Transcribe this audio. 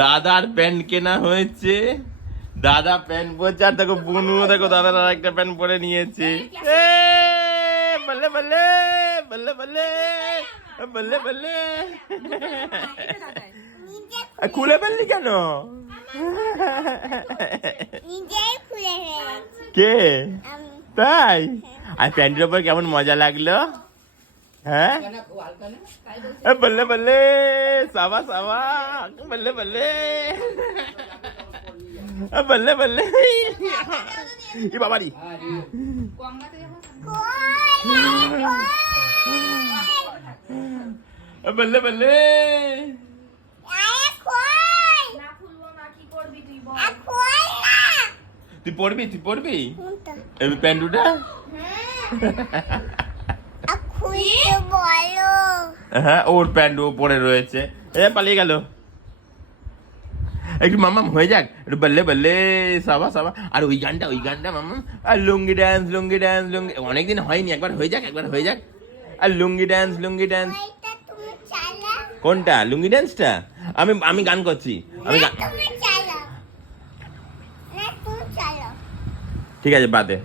দাদার প্যান্ট কেনা হয়েছে, দাদা প্যান্ট পরছে, আর দেখো বুনুও দেখো দাদার আর একটা প্যান্ট পরে নিয়েছে। বললে বললে বললে বললে বললে বললে খুলে ফেললি কেন? কে তাই? আর প্যান্টের উপর কেমন মজা লাগলো? হ্যাঁ বললে বললে সাবা সাবা বললে বললে বললে বললে বাবারি বললে বললে তুই পড়বি, তুই পড়বি এই প্যান্টুটা? হ্যাঁ ওর প্যান্ট ও পরে রয়েছে, এ পালিয়ে গেল। একটু মামাম হয়ে যাক, একটু বললে বললে সাবা সাবা। আর ওই গানটা মামাম, আর লুঙ্গি ড্যান্স লুঙ্গি ড্যান্স লুঙ্গি, অনেকদিন হয়নি, একবার হয়ে যাক, একবার হয়ে যাক। আর লুঙ্গি ড্যান্স লুঙ্গি ড্যান্স। কোনটা লুঙ্গি ড্যান্সটা? আমি গান করছি, আমি গান। ঠিক আছে বাদে।